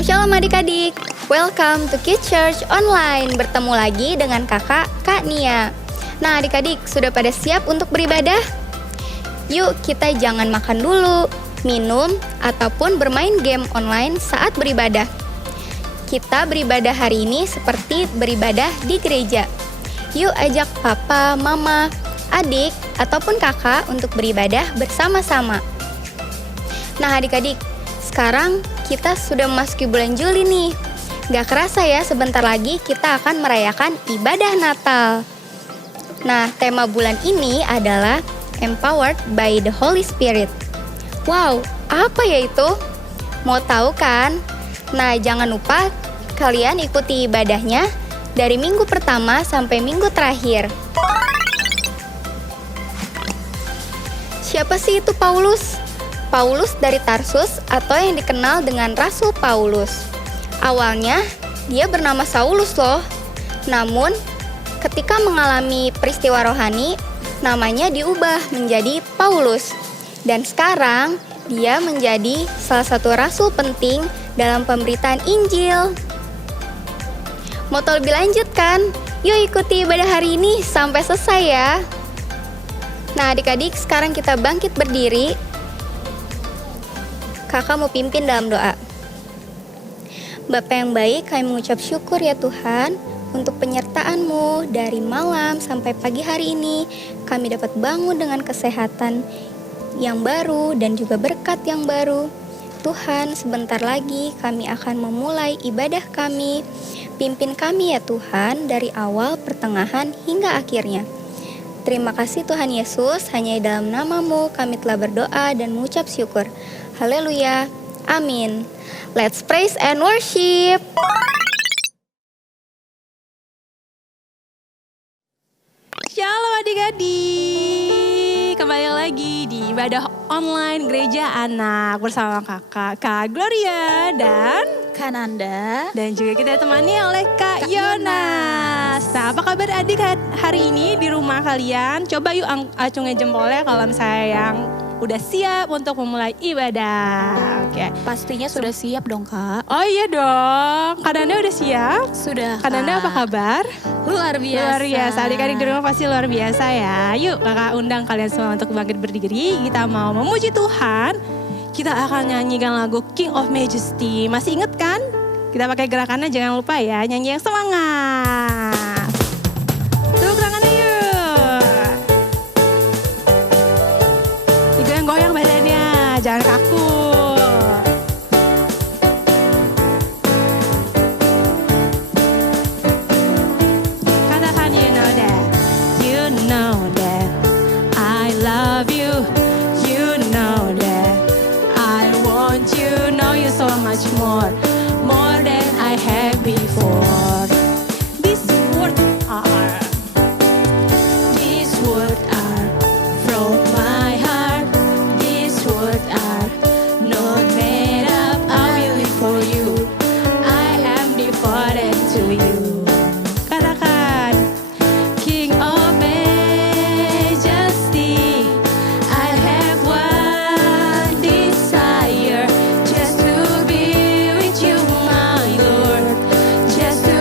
Shalom Shalom adik-adik. Welcome to Kids Church Online. Bertemu lagi dengan kakak, Kak Nia. Nah adik-adik, sudah pada siap untuk beribadah? Yuk kita jangan makan dulu, minum, ataupun bermain game online saat beribadah. Kita beribadah hari ini seperti beribadah di gereja. Yuk ajak papa, mama, adik, ataupun kakak untuk beribadah bersama-sama. Nah adik-adik, sekarang kita sudah memasuki bulan Juli nih. Gak kerasa ya, sebentar lagi kita akan merayakan ibadah Natal. Nah, tema bulan ini adalah Empowered by the Holy Spirit. Wow, apa ya itu? Mau tahu kan? Nah, jangan lupa kalian ikuti ibadahnya dari minggu pertama sampai minggu terakhir. Siapa sih itu Paulus? Paulus dari Tarsus atau yang dikenal dengan Rasul Paulus. Awalnya dia bernama Saulus loh. Namun ketika mengalami peristiwa rohani, namanya diubah menjadi Paulus. Dan sekarang dia menjadi salah satu rasul penting dalam pemberitaan Injil. Mau tahu lebih lanjut kan? Yuk ikuti ibadah hari ini sampai selesai ya. Nah adik-adik, sekarang kita bangkit berdiri. Kakak mau pimpin dalam doa. Bapa yang baik, kami mengucap syukur ya Tuhan untuk penyertaan-Mu dari malam sampai pagi hari ini. Kami dapat bangun dengan kesehatan yang baru dan juga berkat yang baru. Tuhan, sebentar lagi kami akan memulai ibadah kami. Pimpin kami ya Tuhan dari awal, pertengahan hingga akhirnya. Terima kasih Tuhan Yesus, hanya dalam nama-Mu kami telah berdoa dan mengucap syukur. Haleluya, amin. Let's praise and worship. Shalom adik-adik, kembali lagi di ibadah online Gereja Anak bersama kakak Kak Gloria dan Kak Nanda. Dan juga kita ditemani oleh Kak Yonas. Nah, apa kabar adik hari ini di rumah kalian? Coba yuk acungin jempolnya kalau misalnya yang udah siap untuk memulai ibadah. Oke. Pastinya sudah siap dong Kak. Oh iya dong. Kak Nanda udah siap? Sudah Kak Nanda apa kabar? Luar biasa. Luar biasa. Adik-adik di rumah pasti luar biasa ya. Yuk kakak undang kalian semua untuk bangkit berdiri. Kita mau memuji Tuhan. Kita akan nyanyikan lagu King of Majesty. Masih inget kan? Kita pakai gerakannya jangan lupa ya. Nyanyi yang semangat. Tepuk tangannya yuk. Digoyang-goyang badannya. Jangan kaku. Katakan you know that. You know that. I love you. You know that. I want you, know you so much more than I had before. These words are from my heart. These words are not made up. I will live for you. I am devoted to you. Katakan, King of Majesty, I have one desire, just to be with you, my Lord, just to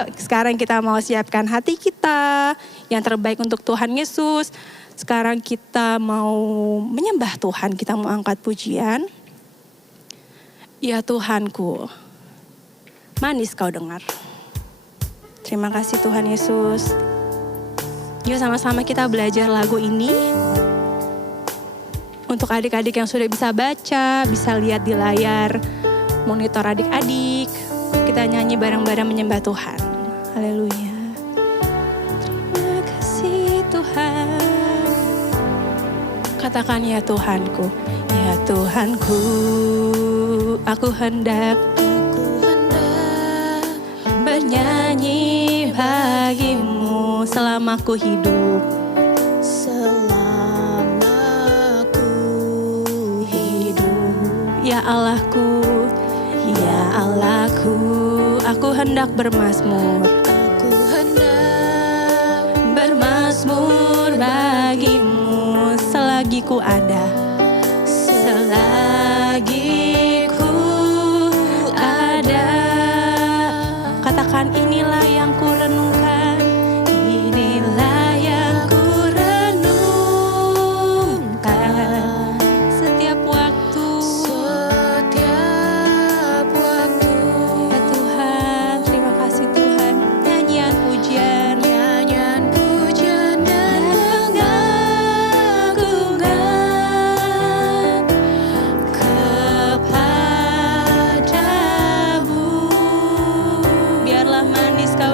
Yuk sekarang kita mau siapkan hati kita yang terbaik untuk Tuhan Yesus. Sekarang kita mau menyembah Tuhan, kita mau angkat pujian. Ya Tuhanku, manis kau dengar. Terima kasih Tuhan Yesus. Yuk sama-sama kita belajar lagu ini. Untuk adik-adik yang sudah bisa baca, bisa lihat di layar monitor adik-adik, kita nyanyi bareng-bareng menyembah Tuhan. Haleluya. Terima kasih Tuhan. Katakan ya Tuhanku, ya Tuhanku, aku hendak bernyanyi bagimu selama ku hidup. Ya Allahku, ya Allahku, aku hendak bermazmur. Aku hendak bermazmur bagimu selagi ku ada. Selagi ku ada. Katakan inilah yang ku renungkan. Inilah yang ku renungkan. Setiap waktu.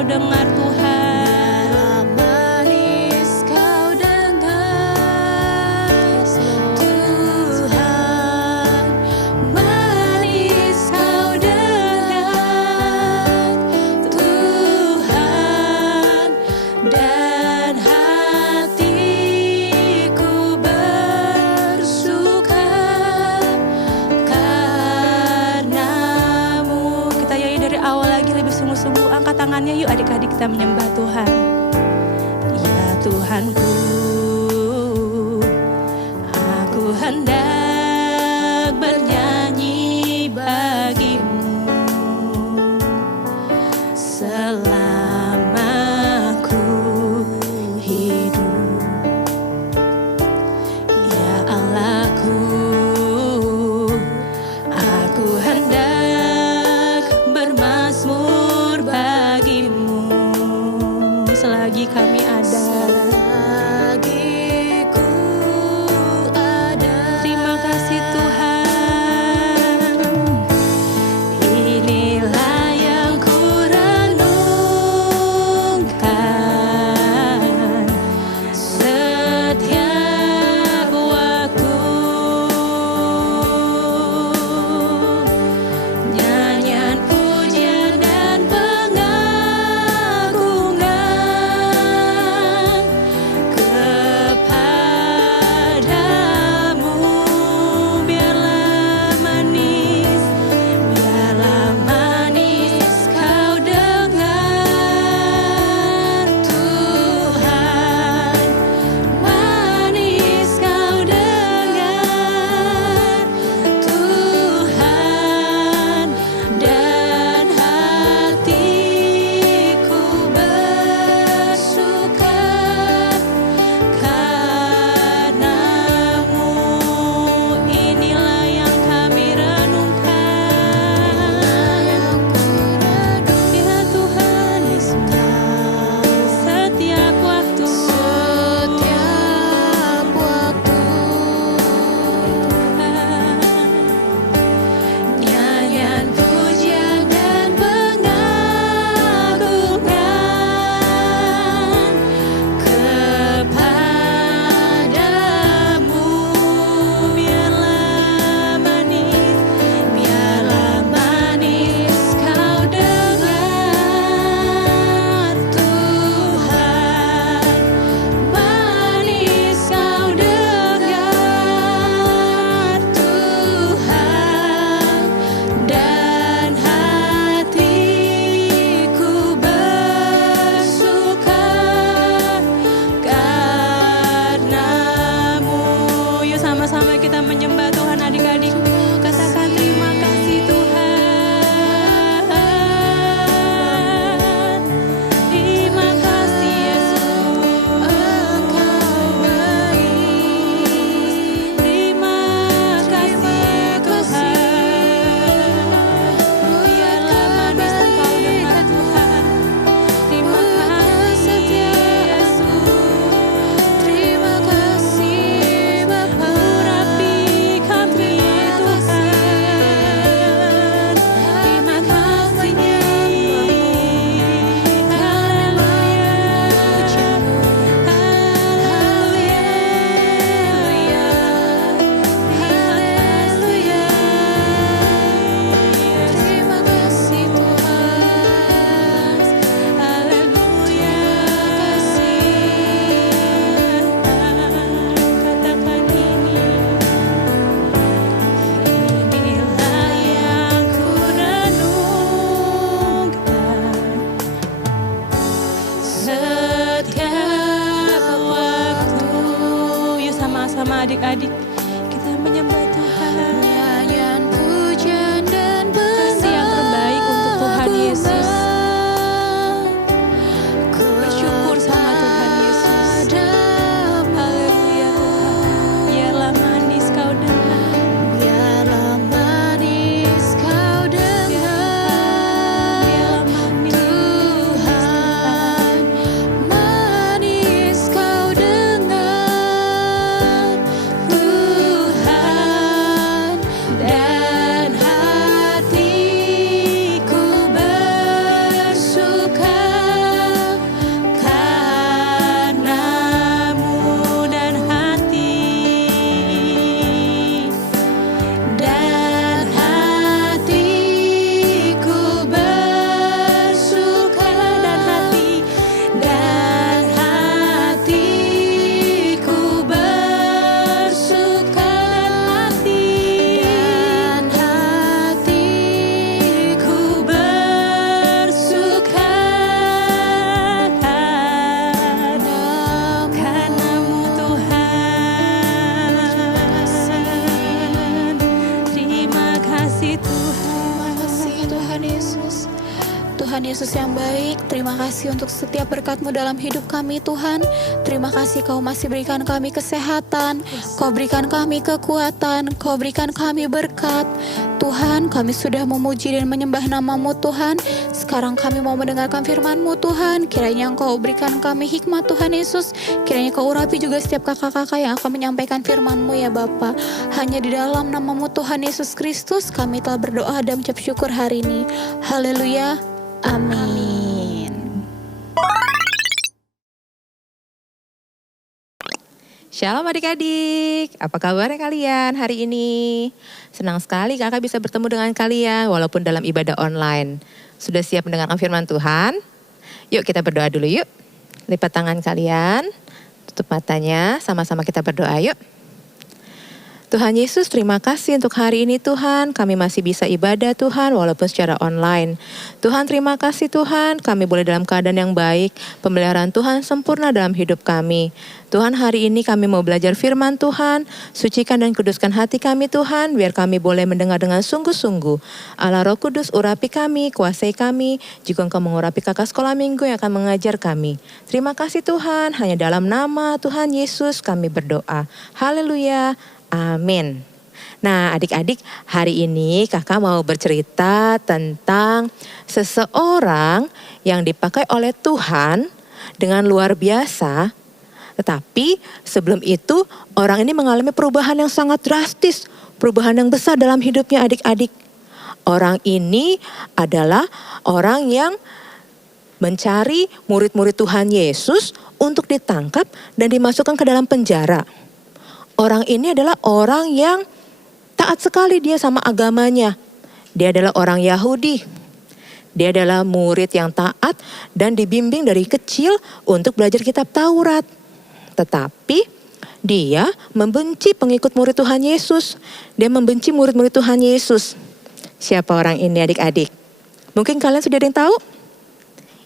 Dengar Tuhan, manis kau dengar Tuhan, manis kau dengar Tuhan, dan hatiku bersuka karenamu. Kita nyanyi dari awal lagi lebih sungguh-sungguh. Angkat tangannya yuk adik-adik, kita menyembah Tuhan. Ya Tuhanku, aku hendak bernyanyi bagimu selama ku hidup. Ya Allahku, aku hendak bermazmur bagimu selagi kami ada. Selagi ku ada. Terima bersama adik-adik. Kita menyembah Tuhan. Nyanyian pujian dan Kasih yang terbaik untuk Tuhan Yesus. Bersyukur sama Tuhan Yesus. Haleluya Tuhan. Biarlah manis kau dengar. Biarlah manis kau dengar, Biarlah manis. Tuhan, manis kau dengar, Tuhan, dan hatiku bersuka karenamu, dan hatiku bersuka, dan hatiku bersuka, dan hatiku bersuka karenamu Tuhan. Terima kasih Tuhan Yesus. Tuhan Yesus yang baik, terima kasih untuk setiap berkat-Mu dalam hidup kami Tuhan. Terima kasih Kau masih berikan kami kesehatan, Kau berikan kami kekuatan, Kau berikan kami berkat. Tuhan, kami sudah memuji dan menyembah nama-Mu Tuhan. Sekarang kami mau mendengarkan firman-Mu Tuhan. Kiranya Engkau berikan kami hikmat Tuhan Yesus. Kiranya Kau urapi juga setiap kakak-kakak yang akan menyampaikan firman-Mu ya Bapa. Hanya di dalam nama-Mu Tuhan Yesus Kristus kami telah berdoa dan mengucap syukur hari ini. Haleluya. Amin. Shalom adik-adik, apa kabarnya kalian hari ini? Senang sekali kakak bisa bertemu dengan kalian walaupun dalam ibadah online. Sudah siap mendengarkan firman Tuhan? Yuk kita berdoa dulu yuk. Lipat tangan kalian, tutup matanya, sama-sama kita berdoa yuk. Tuhan Yesus, terima kasih untuk hari ini Tuhan. Kami masih bisa ibadah Tuhan walaupun secara online. Tuhan terima kasih Tuhan, kami boleh dalam keadaan yang baik. Pemeliharaan Tuhan sempurna dalam hidup kami. Tuhan hari ini kami mau belajar firman Tuhan. Sucikan dan kuduskan hati kami Tuhan, biar kami boleh mendengar dengan sungguh-sungguh. Allah Roh Kudus urapi kami, kuasai kami. Jika Engkau mengurapi kakak sekolah minggu yang akan mengajar kami. Terima kasih Tuhan, hanya dalam nama Tuhan Yesus kami berdoa. Haleluya. Amin. Nah adik-adik, hari ini kakak mau bercerita tentang seseorang yang dipakai oleh Tuhan dengan luar biasa. Tetapi sebelum itu orang ini mengalami perubahan yang sangat drastis, perubahan yang besar dalam hidupnya adik-adik. Orang ini adalah orang yang mencari murid-murid Tuhan Yesus untuk ditangkap dan dimasukkan ke dalam penjara. Orang ini adalah orang yang taat sekali dia sama agamanya. Dia adalah orang Yahudi. Dia adalah murid yang taat dan dibimbing dari kecil untuk belajar kitab Taurat. Tetapi dia membenci pengikut murid Tuhan Yesus. Dia membenci murid-murid Tuhan Yesus. Siapa orang ini adik-adik? Mungkin kalian sudah ada yang tahu?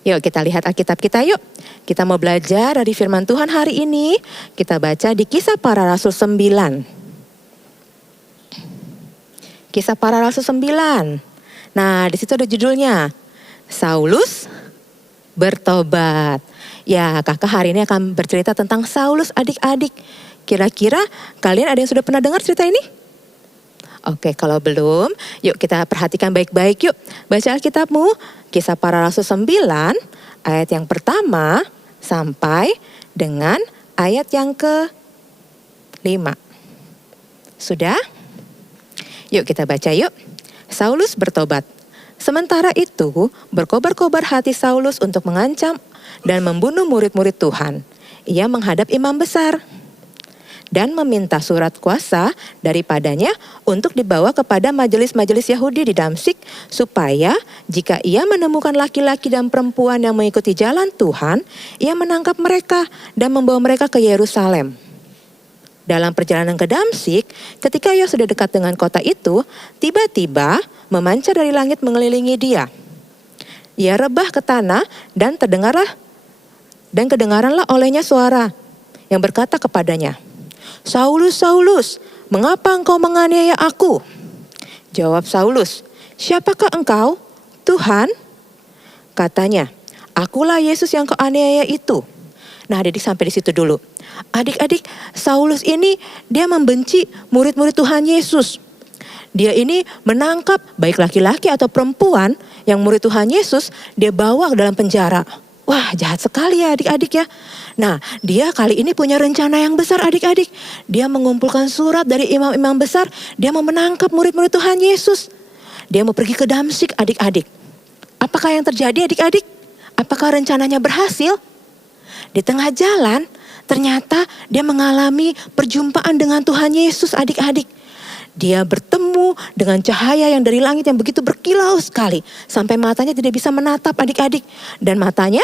Yuk kita lihat Alkitab kita yuk. Kita mau belajar dari firman Tuhan hari ini. Kita baca di Kisah Para Rasul 9. Kisah Para Rasul 9. Nah di situ ada judulnya. Saulus bertobat. Ya kakak hari ini akan bercerita tentang Saulus adik-adik. Kira-kira kalian ada yang sudah pernah dengar cerita ini? Oke, kalau belum, yuk kita perhatikan baik-baik yuk. Baca Alkitabmu, Kisah Para Rasul 9, ayat yang pertama sampai dengan ayat yang ke-5. Sudah? Yuk kita baca yuk. Saulus bertobat. Sementara itu, berkobar-kobar hati Saulus untuk mengancam dan membunuh murid-murid Tuhan. Ia menghadap imam besar dan meminta surat kuasa daripadanya untuk dibawa kepada majelis-majelis Yahudi di Damsyik, supaya jika ia menemukan laki-laki dan perempuan yang mengikuti jalan Tuhan, ia menangkap mereka dan membawa mereka ke Yerusalem. Dalam perjalanan ke Damsyik, ketika ia sudah dekat dengan kota itu, tiba-tiba memancar dari langit mengelilingi dia. Ia rebah ke tanah dan kedengaranlah olehnya suara yang berkata kepadanya, "Saulus, Saulus, mengapa engkau menganiaya aku?" Jawab Saulus, "Siapakah engkau, Tuhan?" Katanya, "Akulah Yesus yang kau aniaya itu." Nah, adik sampai di situ dulu. Adik-adik, Saulus ini dia membenci murid-murid Tuhan Yesus. Dia ini menangkap baik laki-laki atau perempuan yang murid Tuhan Yesus, dia bawa ke dalam penjara. Wah, jahat sekali ya adik-adik ya. Nah, dia kali ini punya rencana yang besar adik-adik. Dia mengumpulkan surat dari imam-imam besar, dia mau menangkap murid-murid Tuhan Yesus. Dia mau pergi ke Damsyik adik-adik. Apakah yang terjadi adik-adik? Apakah rencananya berhasil? Di tengah jalan, ternyata dia mengalami perjumpaan dengan Tuhan Yesus adik-adik. Dia bertemu dengan cahaya yang dari langit yang begitu berkilau sekali. Sampai matanya tidak bisa menatap adik-adik. Dan matanya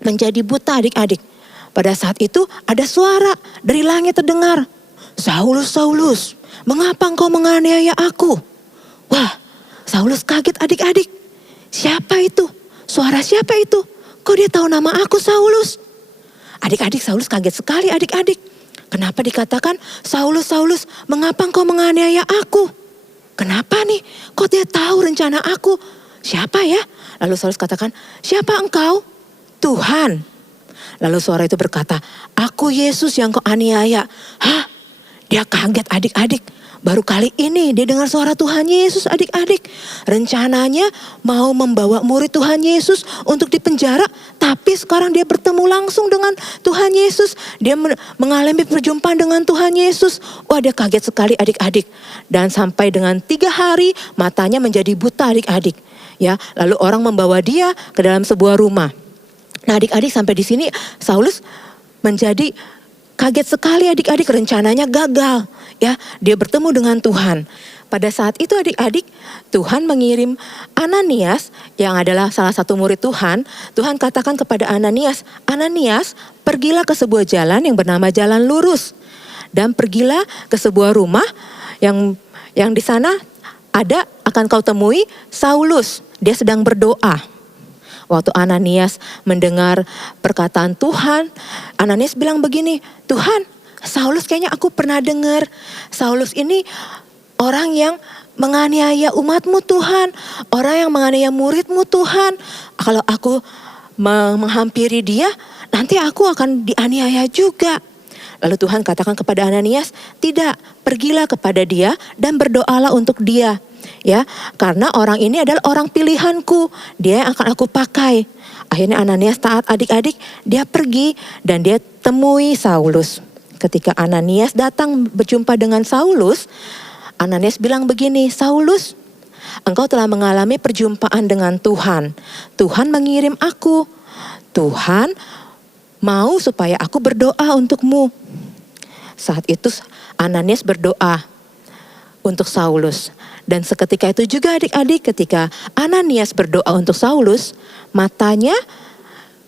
menjadi buta adik-adik. Pada saat itu ada suara dari langit terdengar. "Saulus, Saulus, mengapa engkau menganiaya aku?" Wah, Saulus kaget adik-adik. Siapa itu? Suara siapa itu? Kok dia tahu nama aku Saulus? Adik-adik, Saulus kaget sekali adik-adik. Kenapa dikatakan, "Saulus, Saulus, mengapa engkau menganiaya aku?" Kenapa nih? Kok dia tahu rencana aku? Siapa ya? Lalu Saulus katakan, "Siapa engkau?" "Tuhan." Lalu suara itu berkata, "Aku Yesus yang kau aniaya." Hah? Dia kaget adik-adik. Baru kali ini dia dengar suara Tuhan Yesus adik-adik. Rencananya mau membawa murid Tuhan Yesus untuk dipenjara. Tapi sekarang dia bertemu langsung dengan Tuhan Yesus. Dia mengalami perjumpaan dengan Tuhan Yesus. Wah, dia kaget sekali adik-adik. Dan sampai dengan 3 hari matanya menjadi buta adik-adik. Ya, lalu orang membawa dia ke dalam sebuah rumah. Nah, adik-adik sampai di sini Saulus menjadi kaget sekali adik-adik, rencananya gagal. Ya, dia bertemu dengan Tuhan. Pada saat itu adik-adik, Tuhan mengirim Ananias yang adalah salah satu murid Tuhan. Tuhan katakan kepada Ananias, "Ananias, pergilah ke sebuah jalan yang bernama Jalan Lurus. Dan pergilah ke sebuah rumah yang di sana akan kau temui Saulus. Dia sedang berdoa." Waktu Ananias mendengar perkataan Tuhan, Ananias bilang begini, "Tuhan, Saulus kayaknya aku pernah dengar. Saulus ini orang yang menganiaya umatmu Tuhan. Orang yang menganiaya muridmu Tuhan. Kalau aku menghampiri dia, nanti aku akan dianiaya juga." Lalu Tuhan katakan kepada Ananias, "Tidak, pergilah kepada dia dan berdoalah untuk dia. Ya, karena orang ini adalah orang pilihanku. Dia yang akan aku pakai." Akhirnya Ananias taat adik-adik. Dia pergi dan dia temui Saulus. Ketika Ananias datang berjumpa dengan Saulus, Ananias bilang begini, "Saulus, engkau telah mengalami perjumpaan dengan Tuhan. Tuhan mengirim aku. Tuhan mau supaya aku berdoa untukmu." Saat itu Ananias berdoa untuk Saulus. Dan seketika itu juga adik-adik, ketika Ananias berdoa untuk Saulus, matanya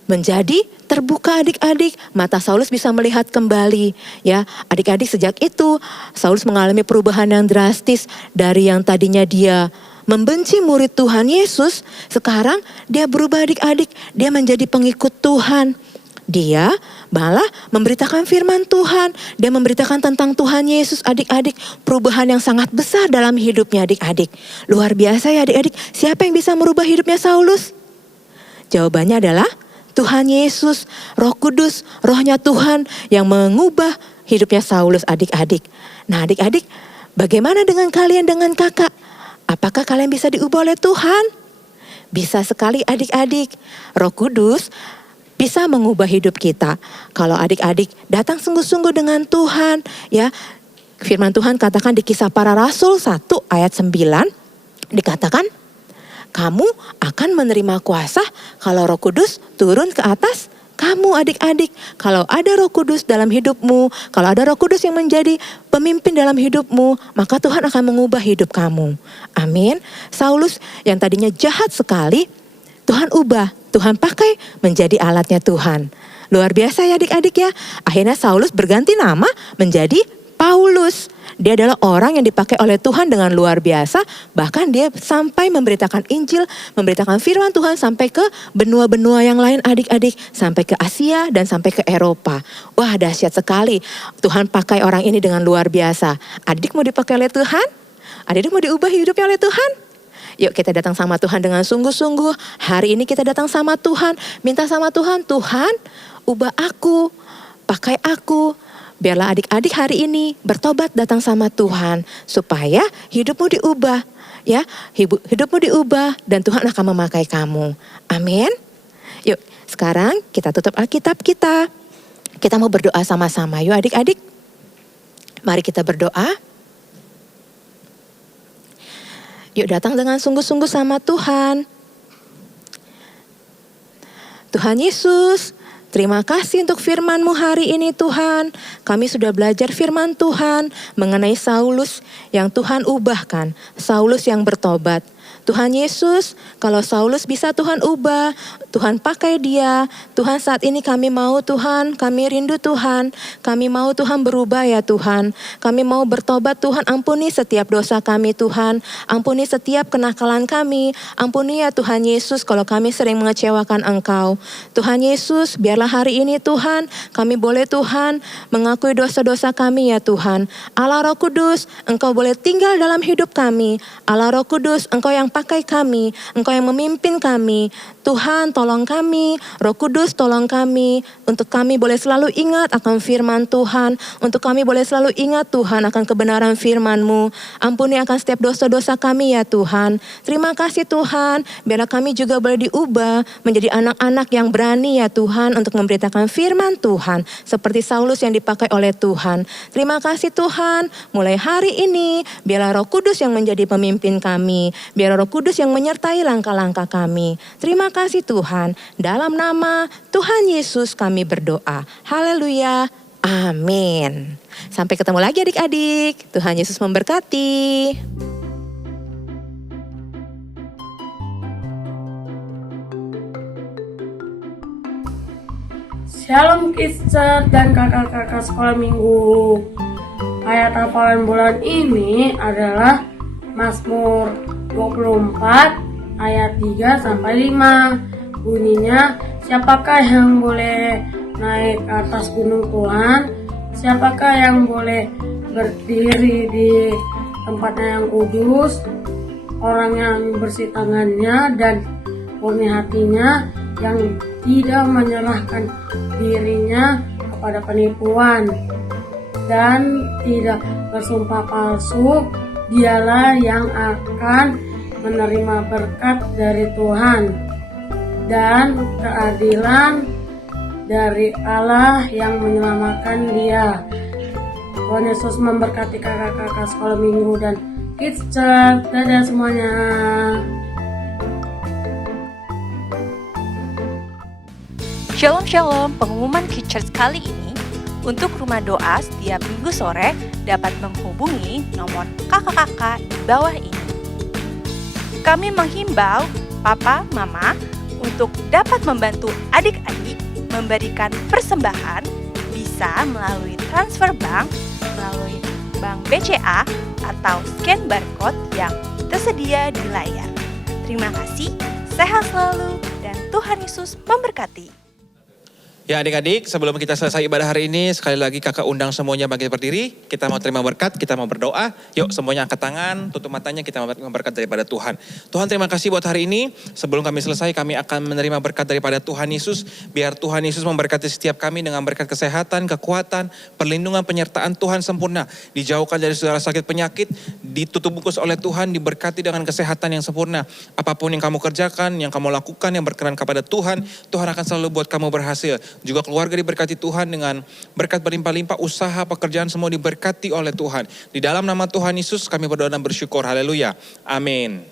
menjadi terbuka adik-adik. Mata Saulus bisa melihat kembali. Ya, adik-adik, sejak itu Saulus mengalami perubahan yang drastis. Dari yang tadinya dia membenci murid Tuhan Yesus, sekarang dia berubah adik-adik. Dia menjadi pengikut Tuhan. Dia malah memberitakan firman Tuhan. Dia memberitakan tentang Tuhan Yesus adik-adik. Perubahan yang sangat besar dalam hidupnya adik-adik. Luar biasa ya adik-adik. Siapa yang bisa merubah hidupnya Saulus? Jawabannya adalah Tuhan Yesus, Roh Kudus, Rohnya Tuhan yang mengubah hidupnya Saulus adik-adik. Nah adik-adik, bagaimana dengan kalian, dengan kakak? Apakah kalian bisa diubah oleh Tuhan? Bisa sekali adik-adik. Roh Kudus bisa mengubah hidup kita. Kalau adik-adik datang sungguh-sungguh dengan Tuhan, ya. Firman Tuhan katakan di Kisah Para Rasul 1 ayat 9, dikatakan, "Kamu akan menerima kuasa kalau Roh Kudus turun ke atas kamu adik-adik." Kalau ada Roh Kudus dalam hidupmu, kalau ada Roh Kudus yang menjadi pemimpin dalam hidupmu, maka Tuhan akan mengubah hidup kamu. Amin. Saulus yang tadinya jahat sekali, Tuhan ubah, Tuhan pakai menjadi alatnya Tuhan. Luar biasa ya adik-adik ya. Akhirnya Saulus berganti nama menjadi Paulus. Dia adalah orang yang dipakai oleh Tuhan dengan luar biasa. Bahkan dia sampai memberitakan Injil, memberitakan firman Tuhan sampai ke benua-benua yang lain adik-adik. Sampai ke Asia dan sampai ke Eropa. Wah, dahsyat sekali. Tuhan pakai orang ini dengan luar biasa. Adik mau dipakai oleh Tuhan? Adik mau diubah hidupnya oleh Tuhan? Yuk kita datang sama Tuhan dengan sungguh-sungguh. Hari ini kita datang sama Tuhan. Minta sama Tuhan, Tuhan ubah aku, pakai aku. Biarlah adik-adik hari ini bertobat datang sama Tuhan. Supaya hidupmu diubah. Ya, hidupmu diubah dan Tuhan akan memakai kamu. Amin. Yuk sekarang kita tutup Alkitab kita. Kita mau berdoa sama-sama. Yuk adik-adik. Mari kita berdoa. Yuk datang dengan sungguh-sungguh sama Tuhan. Tuhan Yesus, terima kasih untuk firman-Mu hari ini Tuhan. Kami sudah belajar firman Tuhan mengenai Saulus yang Tuhan ubahkan. Saulus yang bertobat. Tuhan Yesus, kalau Saulus bisa Tuhan ubah, Tuhan pakai dia. Tuhan saat ini kami mau Tuhan, kami rindu Tuhan. Kami mau Tuhan berubah ya Tuhan. Kami mau bertobat Tuhan, ampuni setiap dosa kami Tuhan. Ampuni setiap kenakalan kami. Ampuni ya Tuhan Yesus kalau kami sering mengecewakan Engkau. Tuhan Yesus, biarlah hari ini Tuhan, kami boleh Tuhan mengakui dosa-dosa kami ya Tuhan. Allah Roh Kudus, Engkau boleh tinggal dalam hidup kami. Allah Roh Kudus, Engkau yang pakai kami, Engkau yang memimpin kami. Tuhan tolong kami, Roh Kudus tolong kami, untuk kami boleh selalu ingat akan firman Tuhan, untuk kami boleh selalu ingat Tuhan akan kebenaran firman-Mu. Ampuni akan setiap dosa-dosa kami ya Tuhan. Terima kasih Tuhan, biarlah kami juga boleh diubah menjadi anak-anak yang berani ya Tuhan untuk memberitakan firman Tuhan, seperti Saulus yang dipakai oleh Tuhan. Terima kasih Tuhan, mulai hari ini biarlah Roh Kudus yang menjadi pemimpin kami, biar Roh Kudus yang menyertai langkah-langkah kami. Terima kasih Tuhan. Dalam nama Tuhan Yesus kami berdoa. Haleluya. Amin. Sampai ketemu lagi adik-adik. Tuhan Yesus memberkati. Shalom Kids dan kakak-kakak sekolah minggu. Ayat hafalan bulan ini adalah Mazmur 24 ayat 3 sampai 5. Bunyinya, siapakah yang boleh naik ke atas gunung Tuhan? Siapakah yang boleh berdiri di tempatnya yang kudus? Orang yang bersih tangannya dan murni hatinya, yang tidak menyerahkan dirinya kepada penipuan dan tidak bersumpah palsu. Dialah yang akan menerima berkat dari Tuhan dan keadilan dari Allah yang menyelamatkan dia. Tuhan Yesus memberkati kakak-kakak sekolah minggu dan Kids Church. Dadah semuanya. Shalom Shalom, pengumuman Kids Church kali ini untuk rumah doa setiap minggu sore dapat menghubungi nomor kakak-kakak di bawah ini. Kami menghimbau papa, mama untuk dapat membantu adik-adik memberikan persembahan bisa melalui transfer bank, melalui bank BCA atau scan barcode yang tersedia di layar. Terima kasih, sehat selalu dan Tuhan Yesus memberkati. Ya adik-adik, sebelum kita selesai ibadah hari ini, sekali lagi kakak undang semuanya bangkit berdiri. Kita mau terima berkat, kita mau berdoa. Yuk semuanya angkat tangan, tutup matanya, kita mau terima berkat daripada Tuhan. Tuhan terima kasih buat hari ini. Sebelum kami selesai, kami akan menerima berkat daripada Tuhan Yesus. Biar Tuhan Yesus memberkati setiap kami dengan berkat kesehatan, kekuatan, perlindungan, penyertaan Tuhan sempurna. Dijauhkan dari segala sakit penyakit, ditutup bungkus oleh Tuhan, diberkati dengan kesehatan yang sempurna. Apapun yang kamu kerjakan, yang kamu lakukan, yang berkenan kepada Tuhan, Tuhan akan selalu buat kamu berhasil. Juga keluarga diberkati Tuhan dengan berkat berlimpah-limpah, usaha, pekerjaan semua diberkati oleh Tuhan. Di dalam nama Tuhan Yesus kami berdoa dan bersyukur. Haleluya. Amin.